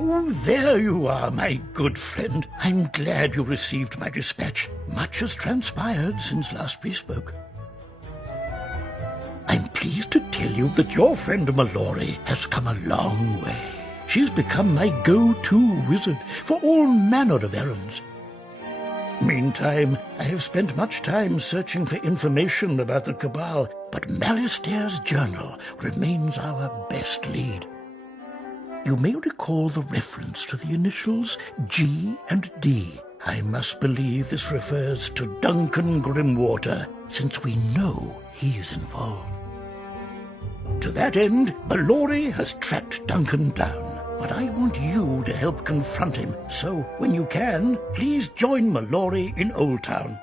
Oh, there you are, my good friend. I'm glad you received my dispatch. Much has transpired since last we spoke. I'm pleased to tell you that your friend Mallory has come a long way. She's become my go-to wizard for all manner of errands. Meantime, I have spent much time searching for information about the Cabal, but Malistair's journal remains our best lead. You may recall the reference to the initials G and D. I must believe this refers to Duncan Grimwater, since we know he's involved. To that end, Mallory has tracked Duncan down. But I want you to help confront him, so when you can, please join Mallory in Old Town.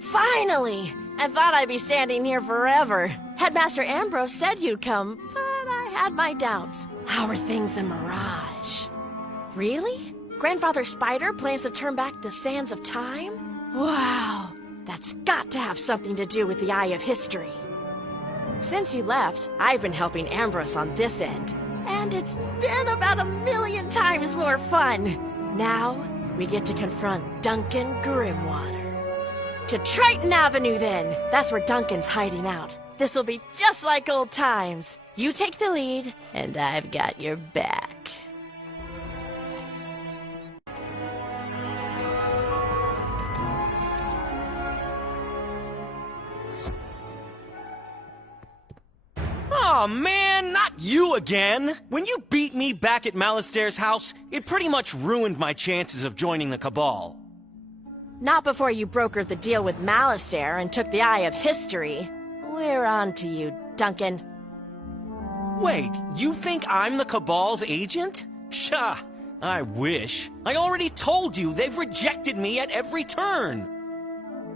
Finally! I thought I'd be standing here forever. Headmaster Ambrose said you'd come, but I had my doubts. How are things in Mirage? Really? Grandfather Spider plans to turn back the sands of time? Wow! That's got to have something to do with the Eye of History. Since you left, I've been helping Ambrose on this end, and it's been about 1,000,000 times more fun. Now, we get to confront Duncan Grimwater. To Triton Avenue, then. That's where Duncan's hiding out. This'll be just like old times. You take the lead, and I've got your back. Aw, man, not you again! When you beat me back at Malistair's house, it pretty much ruined my chances of joining the Cabal. Not before you brokered the deal with Malistair and took the Eye of History. We're on to you, Duncan. Wait, you think I'm the Cabal's agent? Psha, I wish. I already told you they've rejected me at every turn.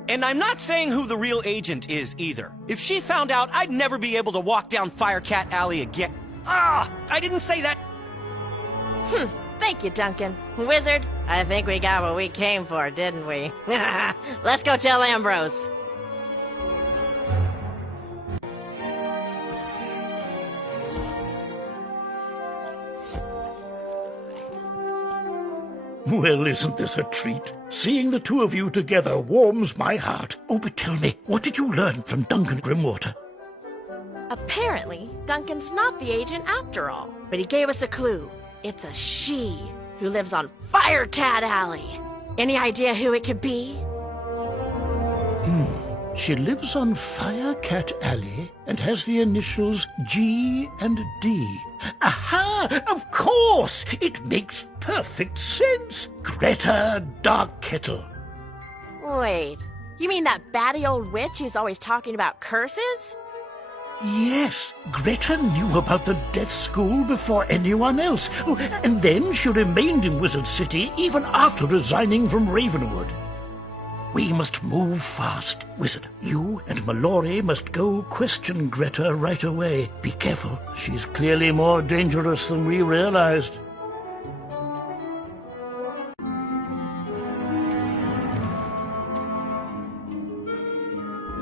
And I'm not saying who the real agent is, either. If she found out, I'd never be able to walk down Firecat Alley again. Ah! I didn't say that! Thank you, Duncan. Wizard, I think we got what we came for, didn't we? Let's go tell Ambrose. Well, isn't this a treat? Seeing the two of you together warms my heart. Oh, but tell me, what did you learn from Duncan Grimwater? Apparently, Duncan's not the agent after all. But he gave us a clue. It's a she who lives on Firecat Alley. Any idea who it could be? She lives on Firecat Alley and has the initials G and D. Aha! Of course! It makes perfect sense. Greta Darkkettle. Wait, you mean that batty old witch who's always talking about curses? Yes, Greta knew about the Death School before anyone else. Oh, and then she remained in Wizard City even after resigning from Ravenwood. We must move fast. Wizard, you and Mallory must go question Greta right away. Be careful. She's clearly more dangerous than we realized.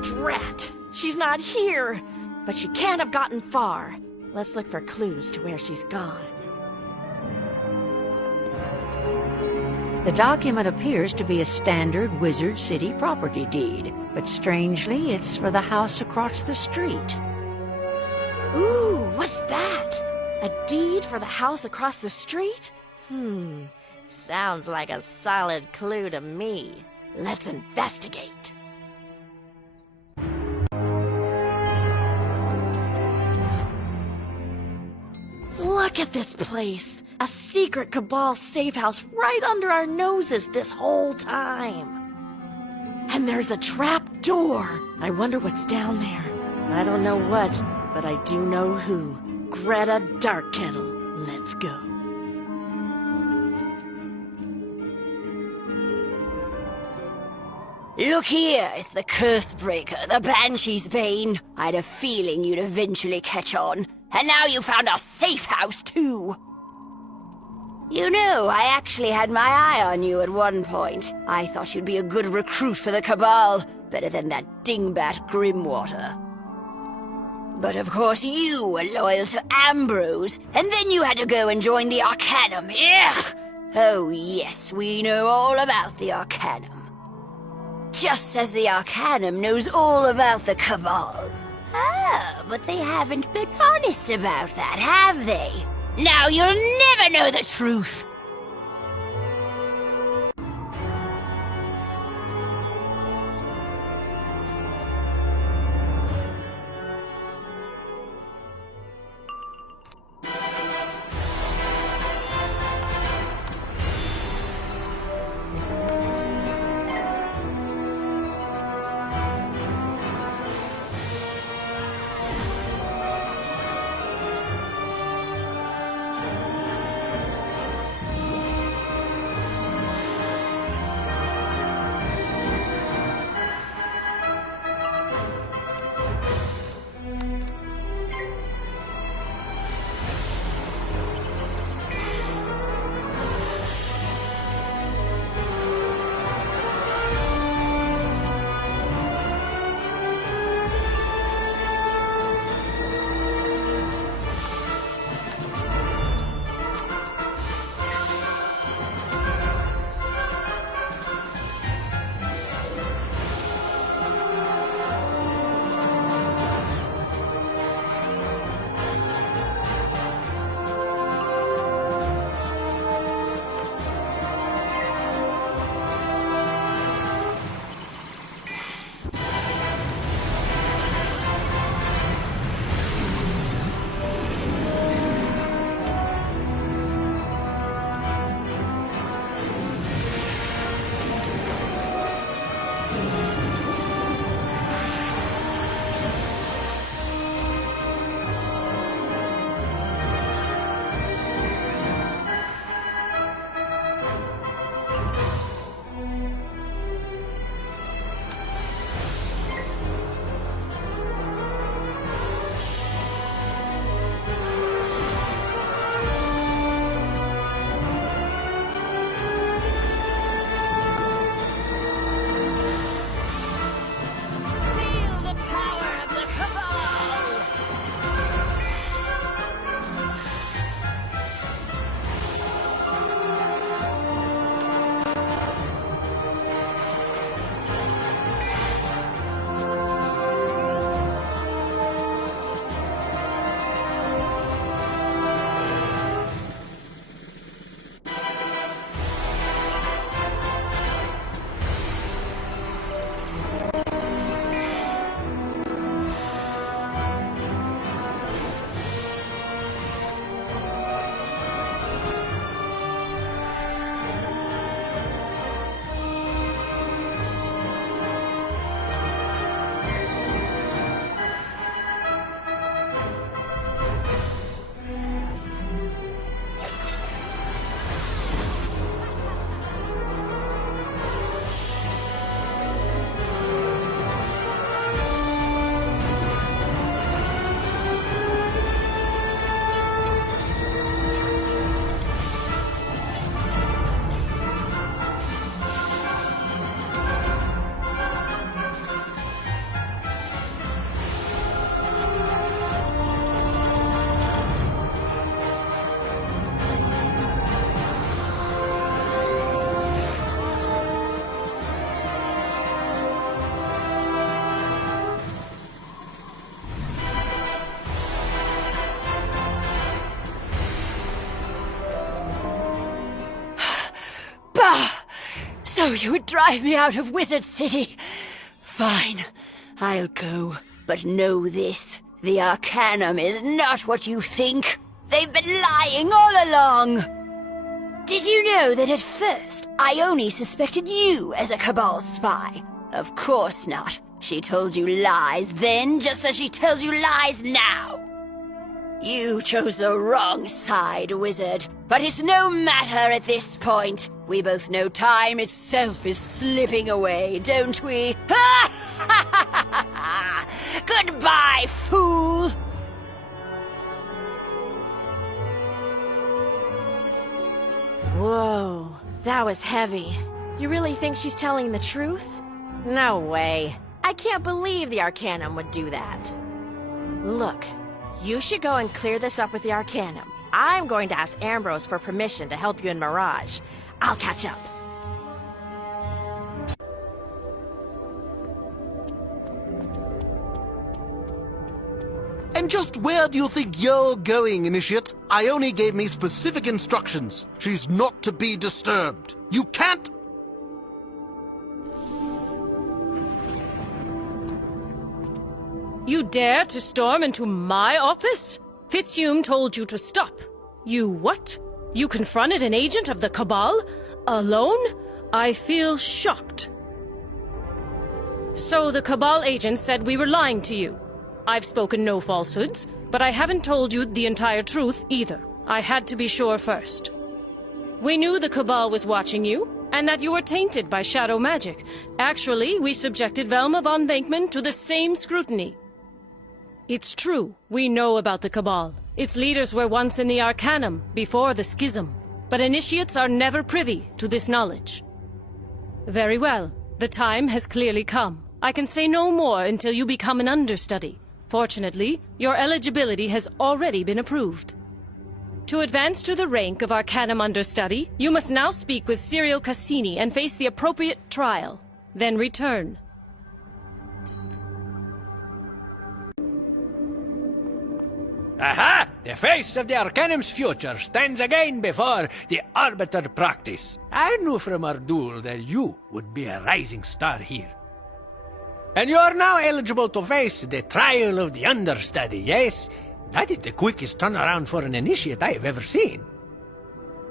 Drat! She's not here! But she can't have gotten far. Let's look for clues to where she's gone. The document appears to be a standard Wizard City property deed, but strangely, it's for the house across the street. Ooh, what's that? A deed for the house across the street? Sounds like a solid clue to me. Let's investigate. Look at this place. A secret Cabal safe house right under our noses this whole time. And there's a trap door. I wonder what's down there. I don't know what, but I do know who. Greta Darkkettle. Let's go. Look here, it's the Cursebreaker, the Banshee's Bane. I had a feeling you'd eventually catch on. And now you found a safe house, too. You know, I actually had my eye on you at one point. I thought you'd be a good recruit for the Cabal, better than that dingbat Grimwater. But of course you were loyal to Ambrose, and then you had to go and join the Arcanum. Ugh! Oh yes, we know all about the Arcanum. Just as the Arcanum knows all about the Cabal. Oh, but they haven't been honest about that, have they? Now you'll never know the truth! So you would drive me out of Wizard City? Fine, I'll go. But know this, the Arcanum is not what you think. They've been lying all along. Did you know that at first, I only suspected you as a Cabal spy? Of course not. She told you lies then, just as she tells you lies now. You chose the wrong side, wizard. But it's no matter at this point. We both know time itself is slipping away, don't we? Goodbye, fool! Whoa, that was heavy. You really think she's telling the truth? No way. I can't believe the Arcanum would do that. Look, you should go and clear this up with the Arcanum. I'm going to ask Ambrose for permission to help you in Mirage. I'll catch up. And just where do you think you're going, Initiate? Ione gave me specific instructions. She's not to be disturbed. You can't... You dare to storm into my office? Fitzhume told you to stop. You what? You confronted an agent of the Cabal? Alone? I feel shocked. So the Cabal agent said we were lying to you. I've spoken no falsehoods, but I haven't told you the entire truth either. I had to be sure first. We knew the Cabal was watching you, and that you were tainted by shadow magic. Actually, we subjected Velma von Venkman to the same scrutiny. It's true, we know about the Cabal. Its leaders were once in the Arcanum, before the Schism. But initiates are never privy to this knowledge. Very well, the time has clearly come. I can say no more until you become an understudy. Fortunately, your eligibility has already been approved. To advance to the rank of Arcanum Understudy, you must now speak with Cyril Cassini and face the appropriate trial. Then return. Aha! The face of the Arcanum's future stands again before the Arbiter practice. I knew from our duel that you would be a rising star here. And you are now eligible to face the trial of the understudy, yes? That is the quickest turnaround for an initiate I have ever seen.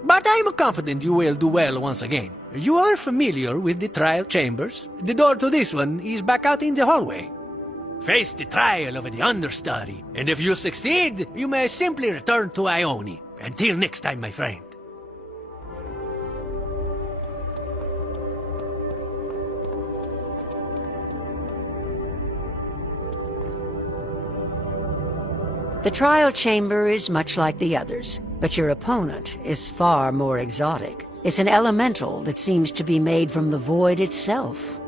But I am confident you will do well once again. You are familiar with the trial chambers. The door to this one is back out in the hallway. Face the trial of the understudy, and if you succeed, you may simply return to Ione. Until next time, my friend. The trial chamber is much like the others, but your opponent is far more exotic. It's an elemental that seems to be made from the void itself.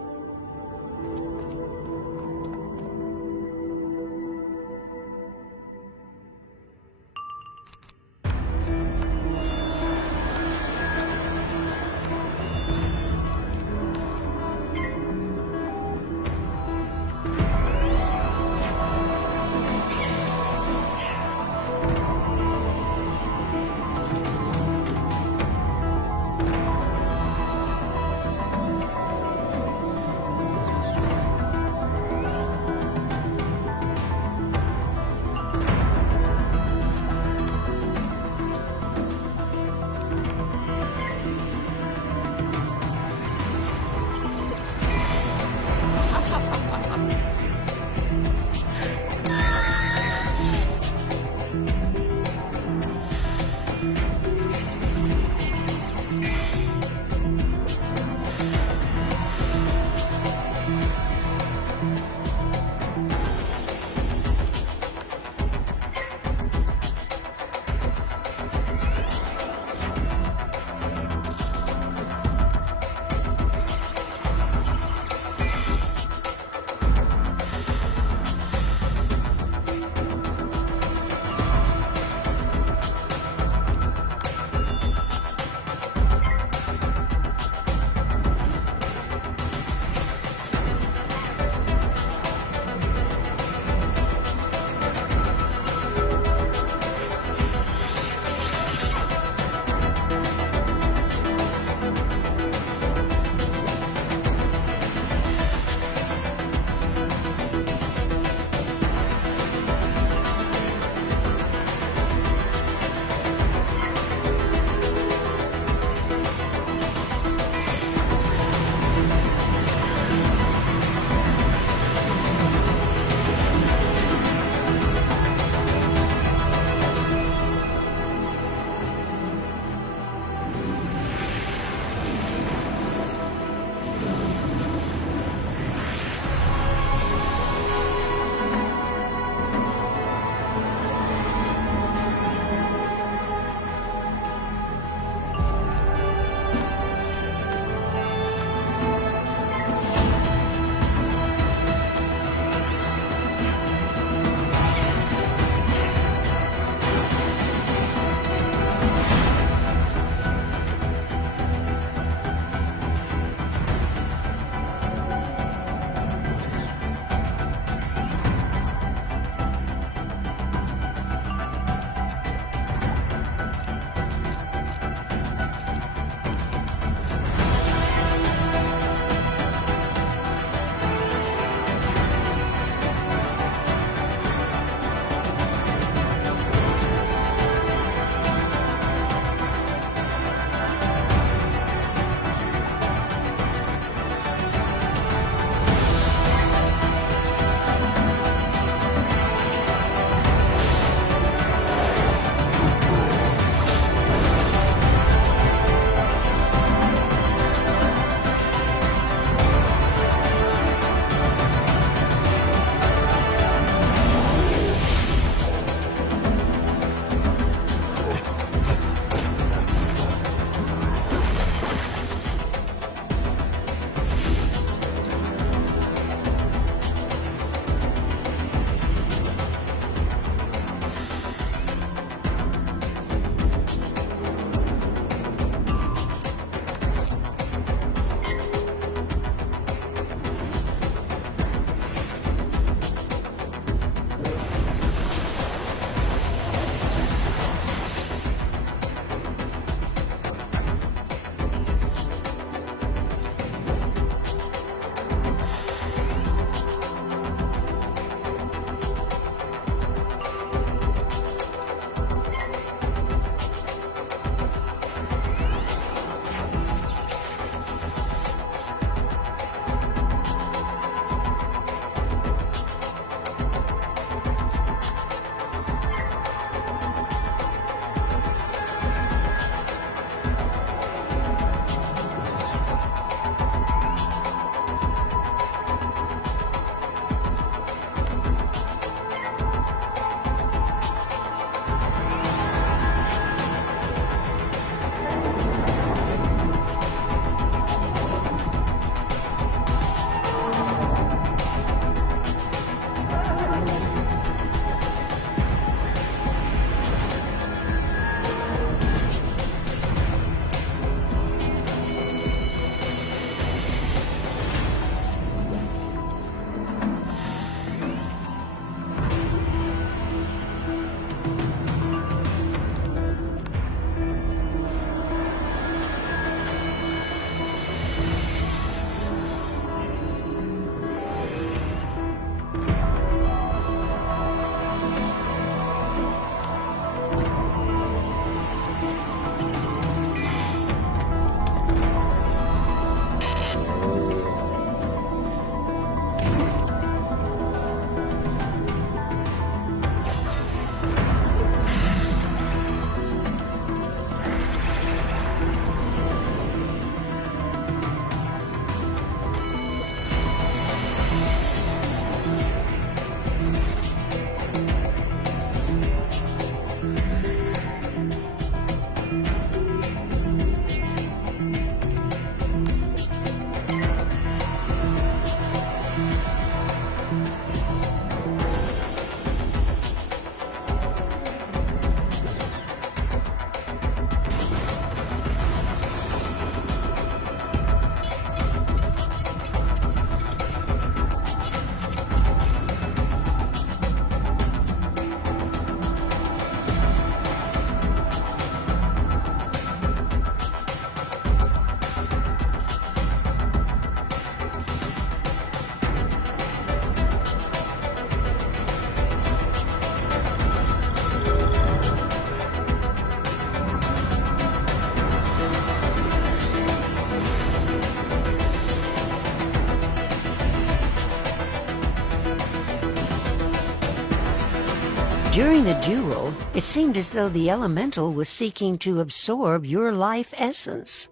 During the duel, it seemed as though the elemental was seeking to absorb your life essence.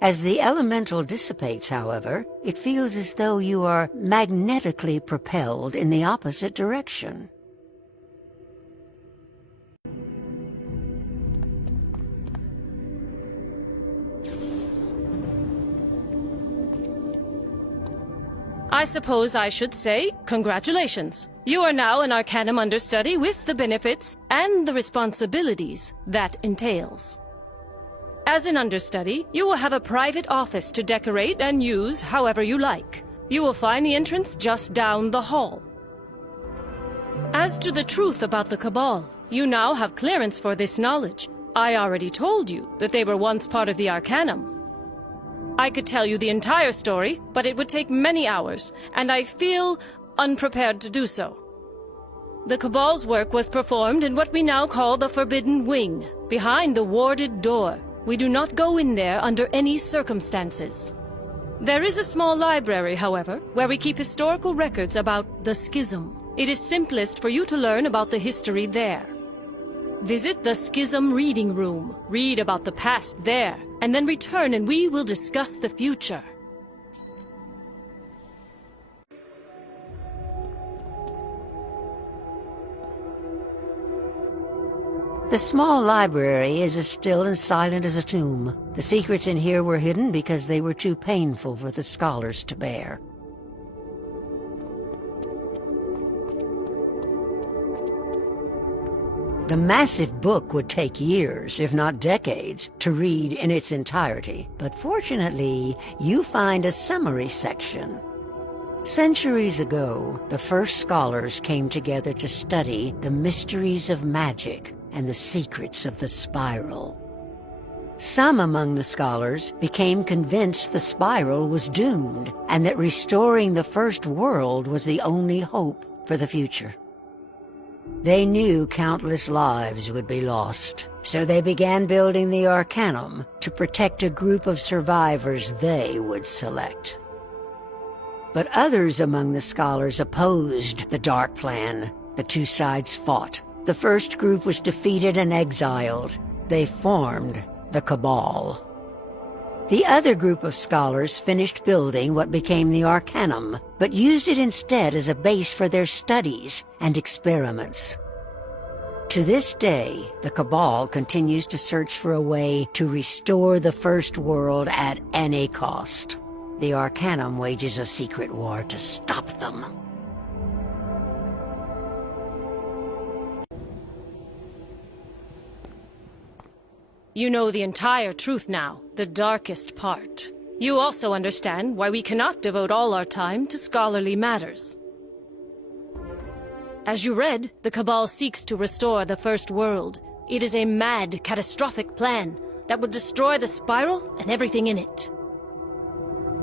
As the elemental dissipates, however, it feels as though you are magnetically propelled in the opposite direction. I suppose I should say, congratulations. You are now an Arcanum understudy with the benefits and the responsibilities that entails. As an understudy, you will have a private office to decorate and use however you like. You will find the entrance just down the hall. As to the truth about the Cabal, you now have clearance for this knowledge. I already told you that they were once part of the Arcanum. I could tell you the entire story, but it would take many hours, and I feel unprepared to do so. The Cabal's work was performed in what we now call the Forbidden Wing, behind the warded door. We do not go in there under any circumstances. There is a small library, however, where we keep historical records about the Schism. It is simplest for you to learn about the history there. Visit the Schism Reading Room, read about the past there, and then return and we will discuss the future. The small library is as still and silent as a tomb. The secrets in here were hidden because they were too painful for the scholars to bear. The massive book would take years, if not decades, to read in its entirety. But fortunately, you find a summary section. Centuries ago, the first scholars came together to study the mysteries of magic and the secrets of the spiral. Some among the scholars became convinced the spiral was doomed and that restoring the first world was the only hope for the future. They knew countless lives would be lost, so they began building the Arcanum to protect a group of survivors they would select. But others among the scholars opposed the dark plan. The two sides fought. The first group was defeated and exiled. They formed the Cabal. The other group of scholars finished building what became the Arcanum, but used it instead as a base for their studies and experiments. To this day, the Cabal continues to search for a way to restore the First World at any cost. The Arcanum wages a secret war to stop them. You know the entire truth now, the darkest part. You also understand why we cannot devote all our time to scholarly matters. As you read, the Cabal seeks to restore the First World. It is a mad, catastrophic plan that would destroy the spiral and everything in it.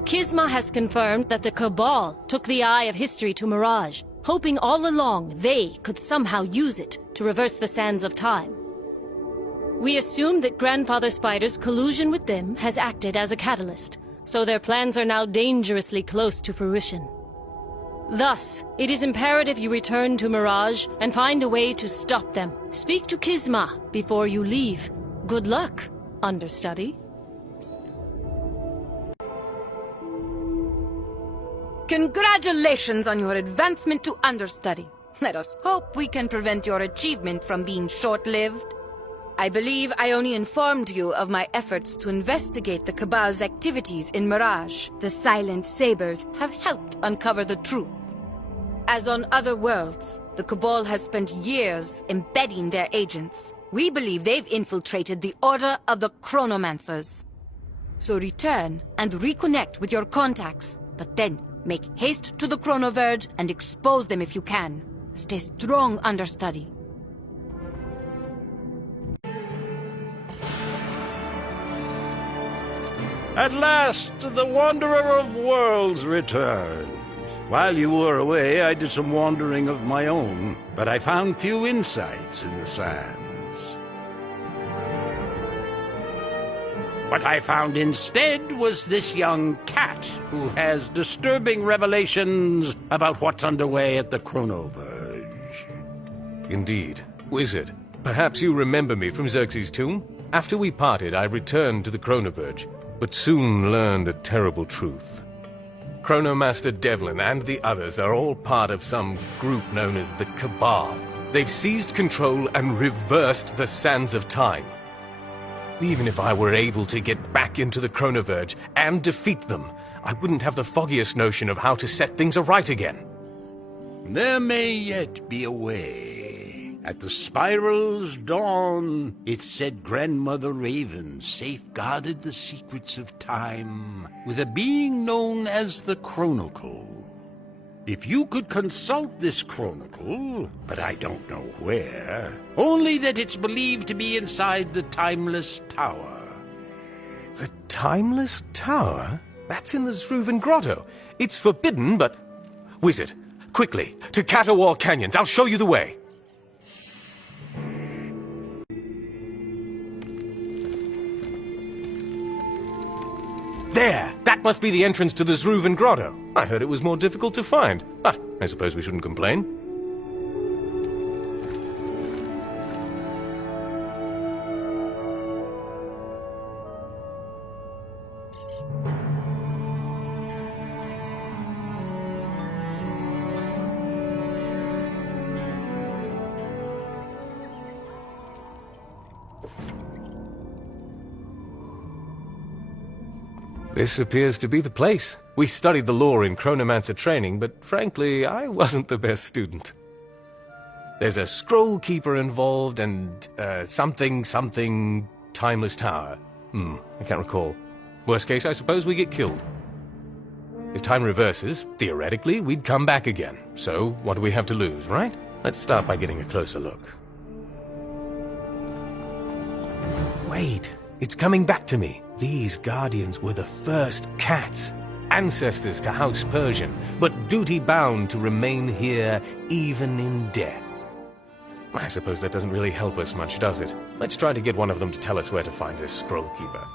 Kisma has confirmed that the Cabal took the eye of history to Mirage, hoping all along they could somehow use it to reverse the sands of time. We assume that Grandfather Spider's collusion with them has acted as a catalyst, so their plans are now dangerously close to fruition. Thus, it is imperative you return to Mirage and find a way to stop them. Speak to Kisma before you leave. Good luck, understudy. Congratulations on your advancement to understudy. Let us hope we can prevent your achievement from being short-lived. I believe I only informed you of my efforts to investigate the Cabal's activities in Mirage. The Silent Sabers have helped uncover the truth. As on other worlds, the Cabal has spent years embedding their agents. We believe they've infiltrated the Order of the Chronomancers. So return and reconnect with your contacts, but then make haste to the Chronoverge and expose them if you can. Stay strong, understudy. At last, the Wanderer of Worlds returned. While you were away, I did some wandering of my own, but I found few insights in the sands. What I found instead was this young cat who has disturbing revelations about what's underway at the Chronoverge. Indeed. Wizard, perhaps you remember me from Xerxes' tomb? After we parted, I returned to the Chronoverge, but soon learned a terrible truth. Chronomaster Devlin and the others are all part of some group known as the Cabal. They've seized control and reversed the sands of time. Even if I were able to get back into the Chronoverge and defeat them, I wouldn't have the foggiest notion of how to set things aright again. There may yet be a way. At the spiral's dawn, it said Grandmother Raven safeguarded the secrets of time with a being known as the Chronicle. If you could consult this chronicle, but I don't know where, only that it's believed to be inside the Timeless Tower. The Timeless Tower? That's in the Zruvan Grotto. It's forbidden, but... Wizard, quickly, to Catawar Canyons. I'll show you the way. There! That must be the entrance to the Zruvan Grotto. I heard it was more difficult to find, but I suppose we shouldn't complain. This appears to be the place. We studied the lore in Chronomancer training, but frankly, I wasn't the best student. There's a scroll keeper involved and, something Timeless Tower. I can't recall. Worst case, I suppose we get killed. If time reverses, theoretically, we'd come back again. So, what do we have to lose, right? Let's start by getting a closer look. Wait, it's coming back to me. These guardians were the first cats, ancestors to House Persian, but duty-bound to remain here even in death. I suppose that doesn't really help us much, does it? Let's try to get one of them to tell us where to find this scroll keeper.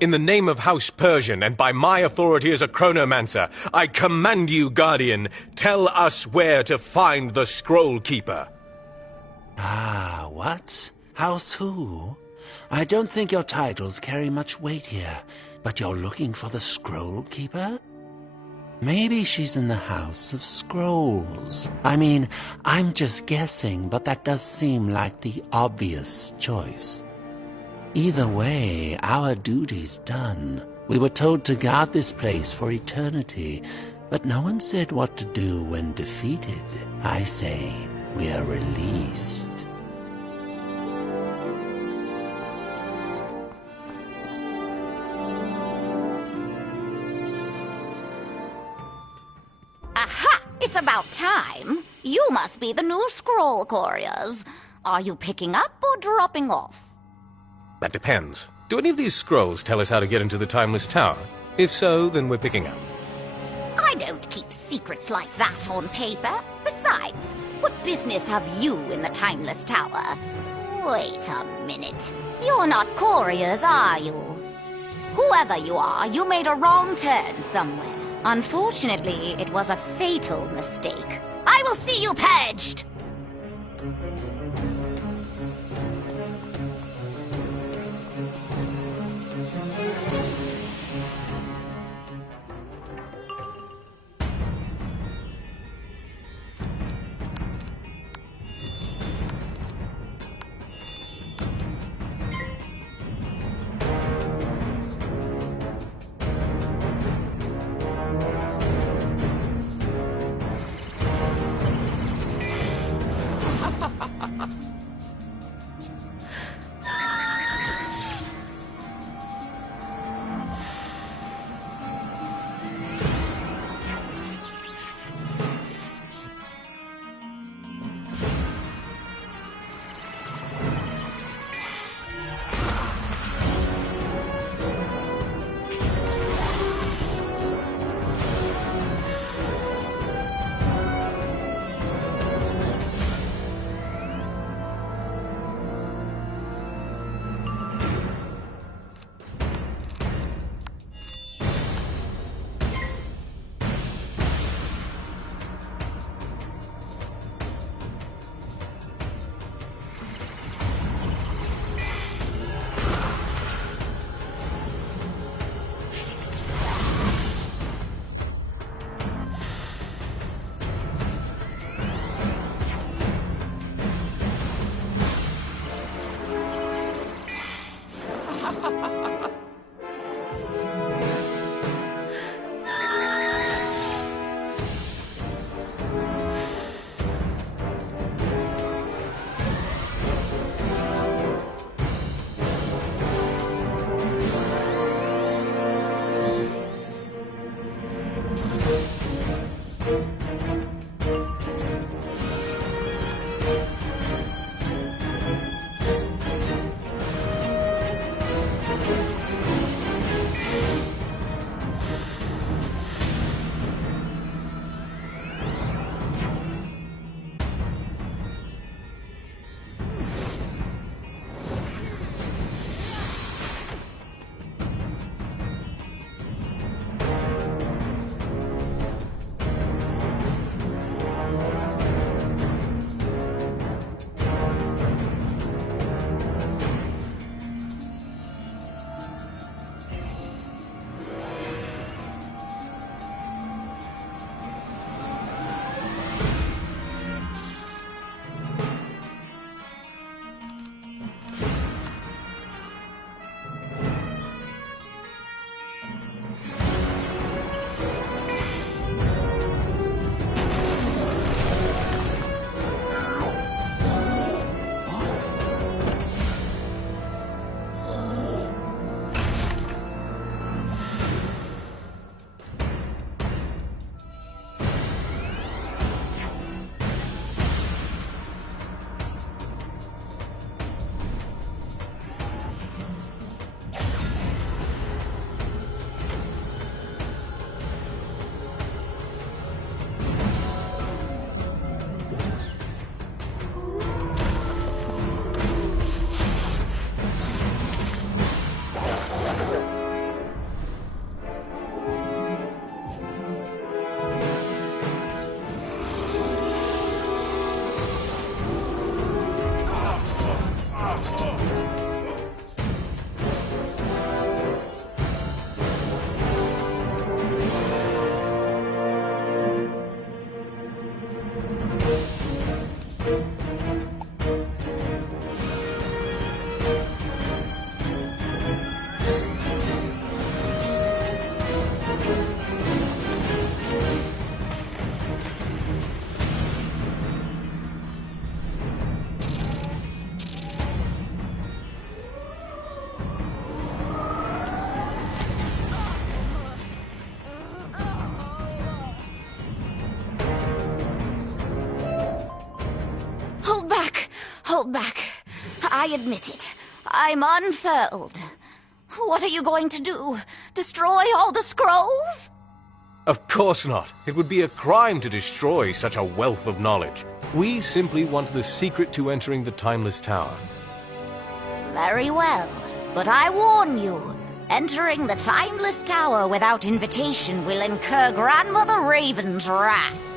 In the name of House Persian, and by my authority as a Chronomancer, I command you, Guardian, tell us where to find the Scroll Keeper. Ah, what? House who? I don't think your titles carry much weight here, but you're looking for the Scroll Keeper? Maybe she's in the House of Scrolls. I mean, I'm just guessing, but that does seem like the obvious choice. Either way, our duty's done. We were told to guard this place for eternity, but no one said what to do when defeated. I say, we are released. You must be the new scroll couriers. Are you picking up or dropping off? That depends. Do any of these scrolls tell us how to get into the Timeless Tower? If so, then we're picking up. I don't keep secrets like that on paper. Besides, what business have you in the Timeless Tower? Wait a minute. You're not couriers, are you? Whoever you are, you made a wrong turn somewhere. Unfortunately, it was a fatal mistake. I will see you purged! hold back. I admit it. I'm unfurled. What are you going to do? Destroy all the scrolls? Of course not. It would be a crime to destroy such a wealth of knowledge. We simply want the secret to entering the Timeless Tower. Very well. But I warn you, entering the Timeless Tower without invitation will incur Grandmother Raven's wrath.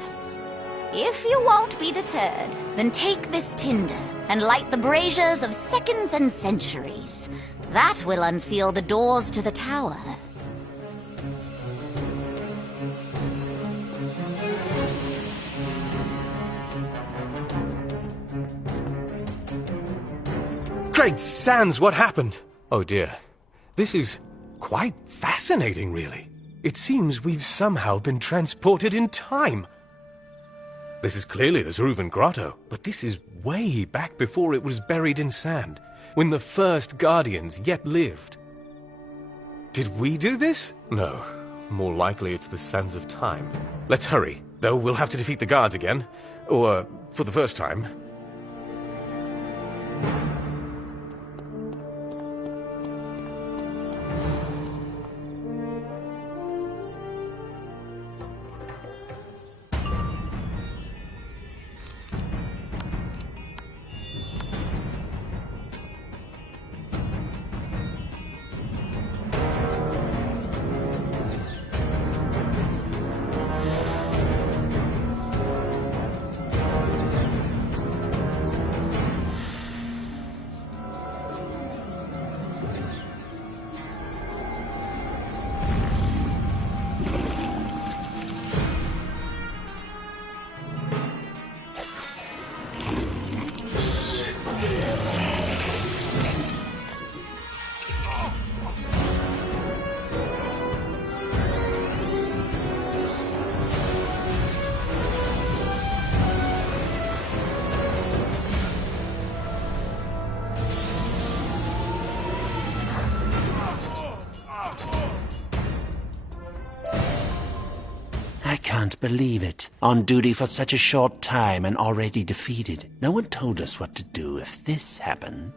If you won't be deterred, then take this tinder and light the braziers of seconds and centuries. That will unseal the doors to the tower. Great Sans, what happened? Oh dear. This is quite fascinating, really. It seems we've somehow been transported in time. This is clearly the Zruvan Grotto, but this is way back before it was buried in sand, when the first Guardians yet lived. Did we do this? No. More likely it's the Sands of Time. Let's hurry, though we'll have to defeat the guards again. Or, for the first time. I can't believe it. On duty for such a short time and already defeated. No one told us what to do if this happened.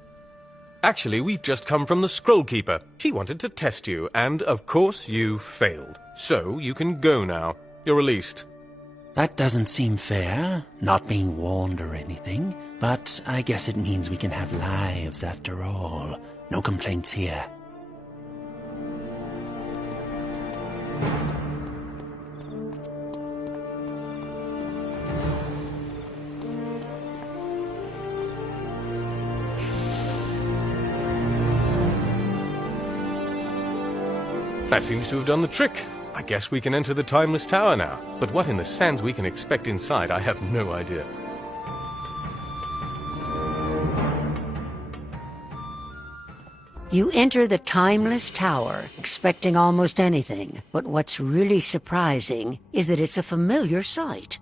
Actually, we've just come from the Scroll Keeper. She wanted to test you, and of course you failed. So you can go now. You're released. That doesn't seem fair, not being warned or anything. But I guess it means we can have lives after all. No complaints here. That seems to have done the trick. I guess we can enter the Timeless Tower now. But what in the sands we can expect inside, I have no idea. You enter the Timeless Tower, expecting almost anything. But what's really surprising is that it's a familiar sight.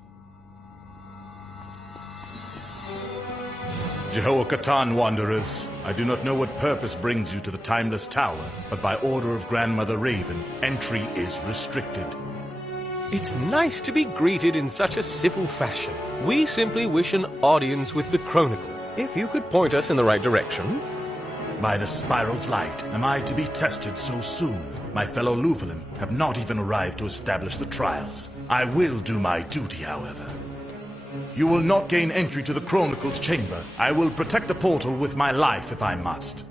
Jehoiakatan Wanderers, I do not know what purpose brings you to the Timeless Tower, but by order of Grandmother Raven, entry is restricted. It's nice to be greeted in such a civil fashion. We simply wish an audience with the Chronicle. If you could point us in the right direction. By the Spiral's light, am I to be tested so soon? My fellow Luvalim have not even arrived to establish the trials. I will do my duty, however. You will not gain entry to the Chronicle's chamber. I will protect the portal with my life if I must.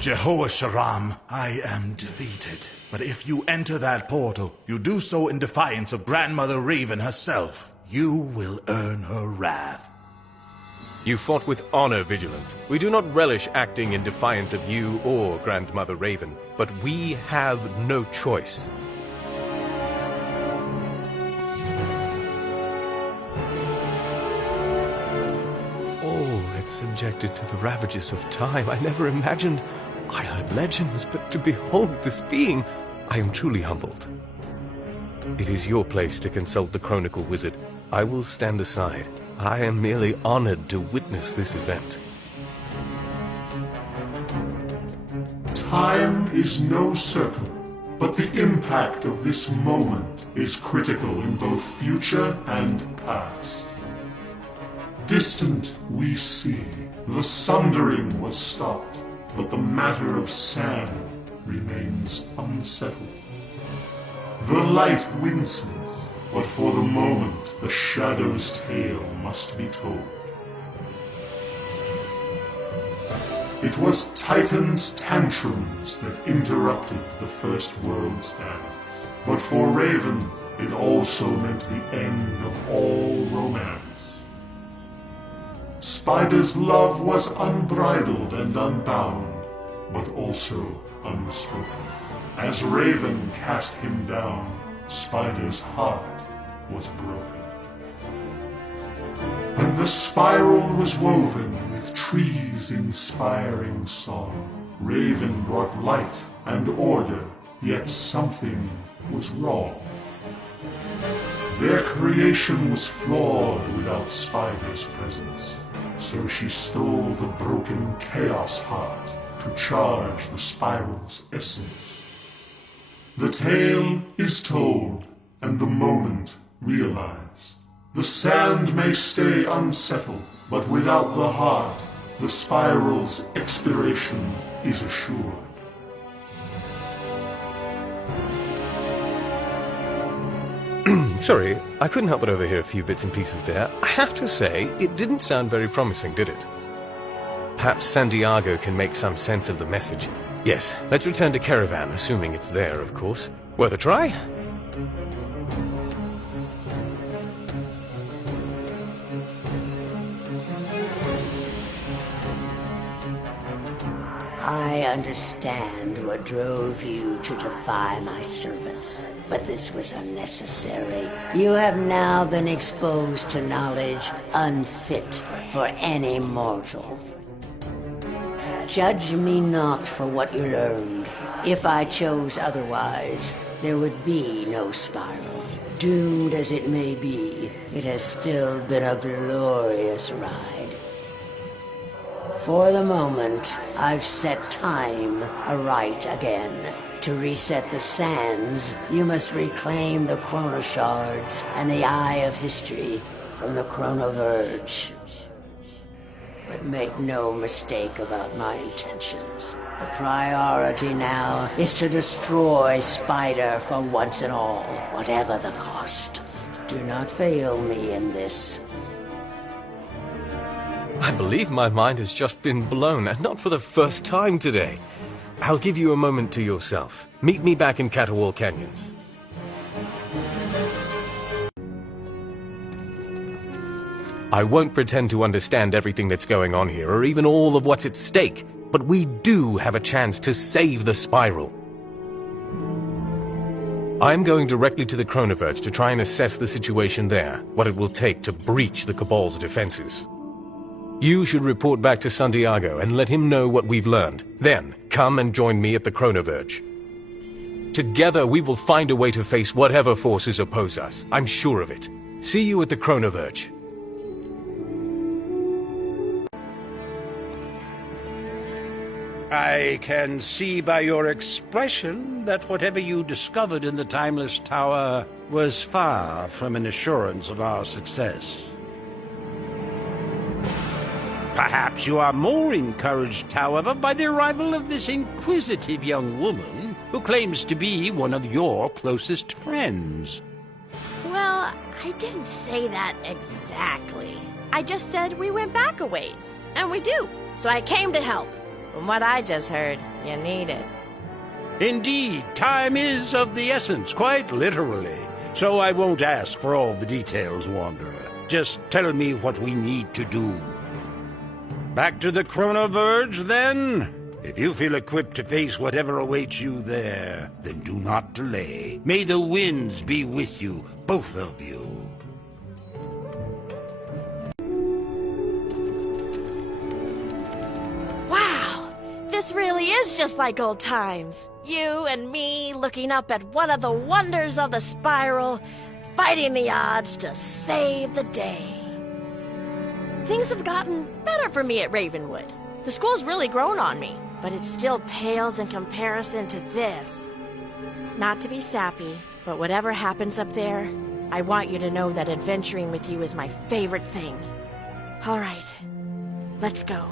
Jehoasharam, I am defeated. But if you enter that portal, you do so in defiance of Grandmother Raven herself. You will earn her wrath. You fought with honor, Vigilant. We do not relish acting in defiance of you or Grandmother Raven, but we have no choice. All that's subjected to the ravages of time. I never imagined. I heard legends, but to behold this being, I am truly humbled. It is your place to consult the Chronicle Wizard. I will stand aside. I am merely honored to witness this event. Time is no circle, but the impact of this moment is critical in both future and past. Distant we see, the sundering was stopped, but the matter of sand remains unsettled. The light winces, but for the moment the shadow's tale must be told. It was Titan's tantrums that interrupted the First World's dance, but for Raven it also meant the end of all romance. Spider's love was unbridled and unbound, but also unspoken. As Raven cast him down, Spider's heart was broken. When the spiral was woven with trees' inspiring song, Raven brought light and order, yet something was wrong. Their creation was flawed without Spider's presence, so she stole the broken chaos heart to charge the spiral's essence. The tale is told, and the moment realized. The sand may stay unsettled, but without the heart, the spiral's expiration is assured. Sorry, I couldn't help but overhear a few bits and pieces there. I have to say, it didn't sound very promising, did it? Perhaps Santiago can make some sense of the message. Yes, let's return to Caravan, assuming it's there, of course. Worth a try? I understand what drove you to defy my servants, but this was unnecessary. You have now been exposed to knowledge unfit for any mortal. Judge me not for what you learned. If I chose otherwise, there would be no spiral. Doomed as it may be, it has still been a glorious ride. For the moment, I've set time aright again. To reset the sands, you must reclaim the Chronoshards and the Eye of History from the Chronoverge. But make no mistake about my intentions. The priority now is to destroy Spider for once and all, whatever the cost. Do not fail me in this. I believe my mind has just been blown, and not for the first time today. I'll give you a moment to yourself. Meet me back in Caterwall Canyons. I won't pretend to understand everything that's going on here, or even all of what's at stake, but we do have a chance to save the Spiral. I'm going directly to the Chronoverge to try and assess the situation there, what it will take to breach the Cabal's defenses. You should report back to Santiago and let him know what we've learned. Then, come and join me at the Chronoverge. Together, we will find a way to face whatever forces oppose us. I'm sure of it. See you at the Chronoverge. I can see by your expression that whatever you discovered in the Timeless Tower was far from an assurance of our success. Perhaps you are more encouraged, however, by the arrival of this inquisitive young woman who claims to be one of your closest friends. Well, I didn't say that exactly. I just said we went back a ways, and we do. So I came to help. From what I just heard, you need it. Indeed, time is of the essence, quite literally. So I won't ask for all the details, Wanderer. Just tell me what we need to do. Back to the Chronoverge, then? If you feel equipped to face whatever awaits you there, then do not delay. May the winds be with you, both of you. Wow! This really is just like old times. You and me looking up at one of the wonders of the spiral, fighting the odds to save the day. Things have gotten better for me at Ravenwood. The school's really grown on me, but it still pales in comparison to this. Not to be sappy, but whatever happens up there, I want you to know that adventuring with you is my favorite thing. All right, let's go.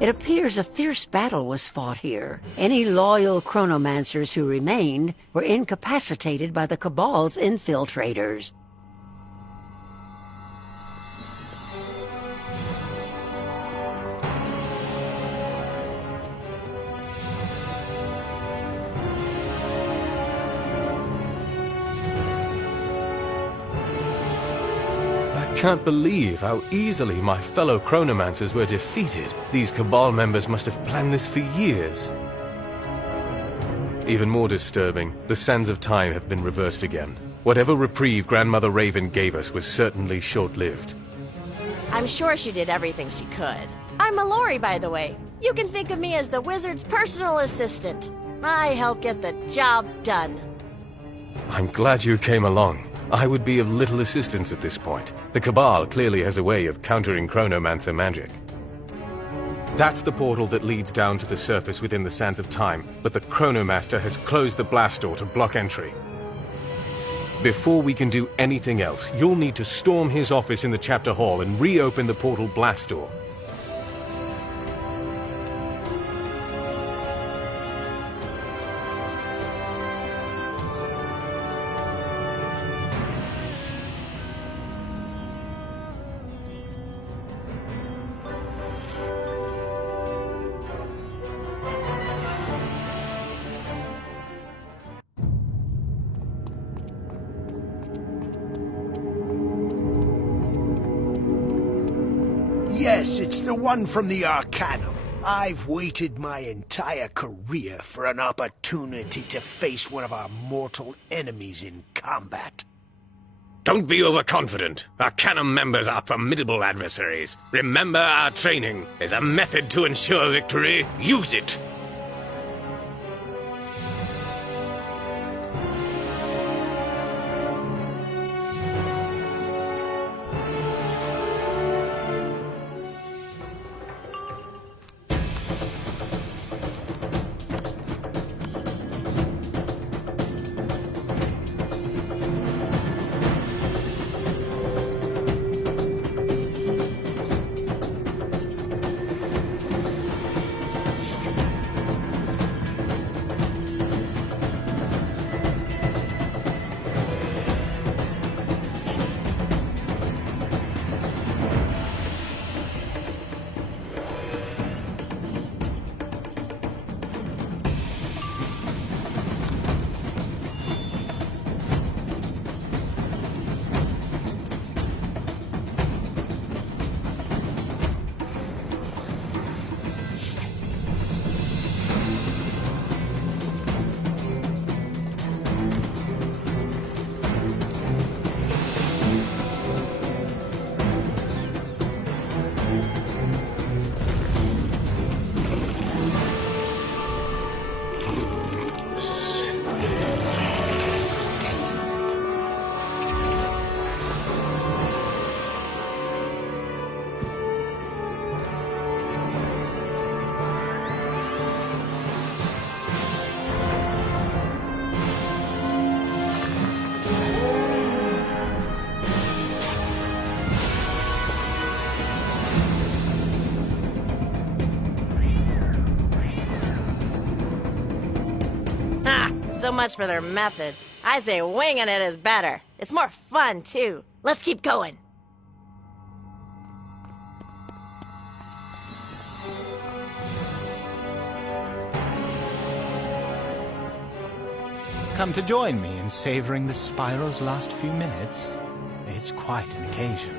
It appears a fierce battle was fought here. Any loyal chronomancers who remained were incapacitated by the Cabal's infiltrators. I can't believe how easily my fellow Chronomancers were defeated. These Cabal members must have planned this for years. Even more disturbing, the sands of time have been reversed again. Whatever reprieve Grandmother Raven gave us was certainly short-lived. I'm sure she did everything she could. I'm Mallory, by the way. You can think of me as the wizard's personal assistant. I help get the job done. I'm glad you came along. I would be of little assistance at this point. The Cabal clearly has a way of countering Chronomancer magic. That's the portal that leads down to the surface within the Sands of Time, but the Chronomaster has closed the blast door to block entry. Before we can do anything else, you'll need to storm his office in the chapter hall and reopen the portal blast door. Yes, it's the one from the Arcanum. I've waited my entire career for an opportunity to face one of our mortal enemies in combat. Don't be overconfident. Arcanum members are formidable adversaries. Remember our training. There's a method to ensure victory. Use it! so much for their methods. I say winging it is better. It's more fun, too. Let's keep going. Come to join me in savoring the Spiral's last few minutes? It's quite an occasion.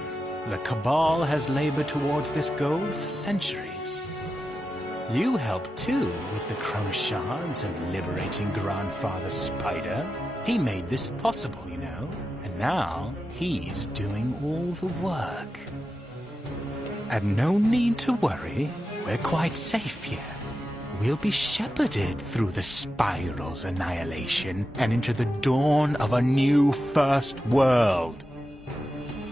The Cabal has labored towards this goal for centuries. You helped too with the Chronoshards and liberating Grandfather Spider. He made this possible, you know, and now he's doing all the work. And no need to worry, we're quite safe here. We'll be shepherded through the Spiral's annihilation and into the dawn of a new First World.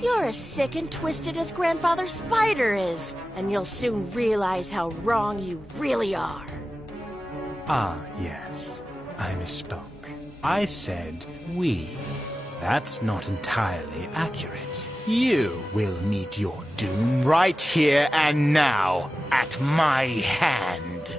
You're as sick and twisted as Grandfather Spider is, and you'll soon realize how wrong you really are. Ah, yes. I misspoke. I said we. That's not entirely accurate. You will meet your doom right here and now, at my hand.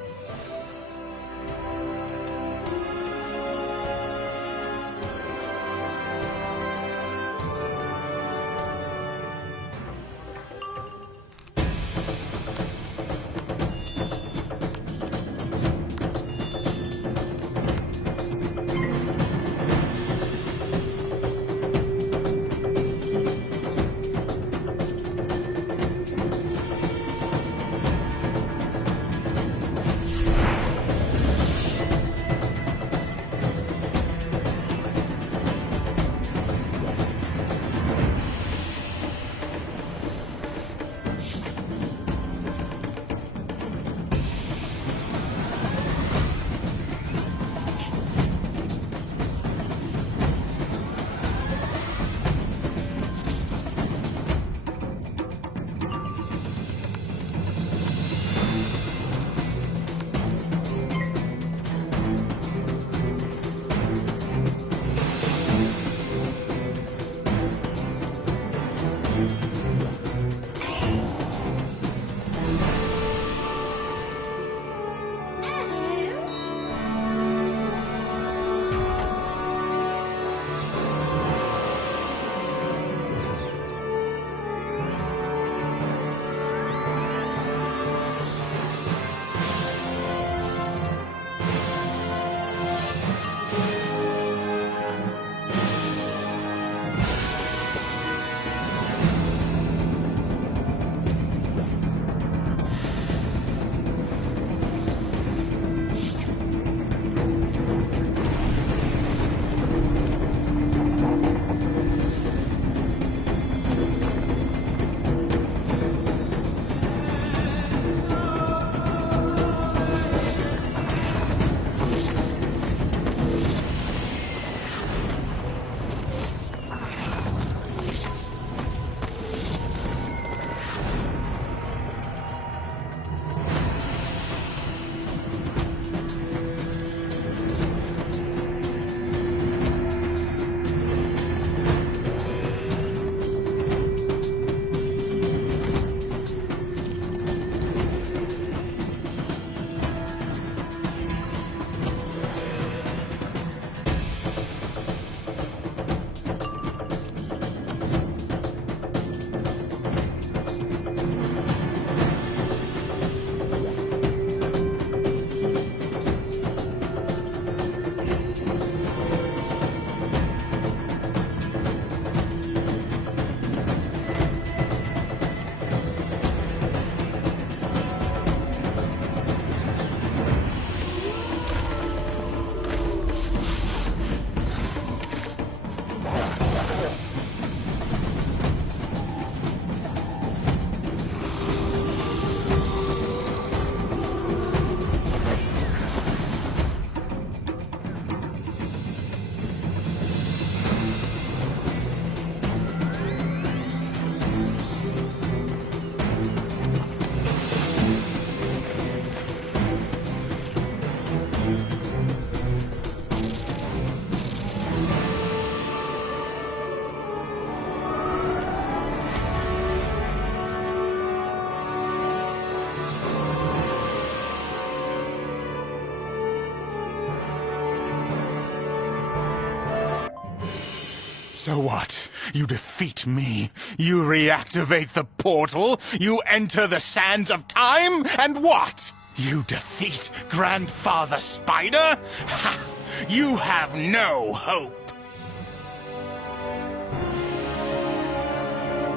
So what? You defeat me. You reactivate the portal. You enter the sands of time. And what? You defeat Grandfather Spider? Ha! You have no hope.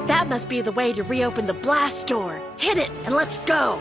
That must be the way to reopen the blast door. Hit it and let's go.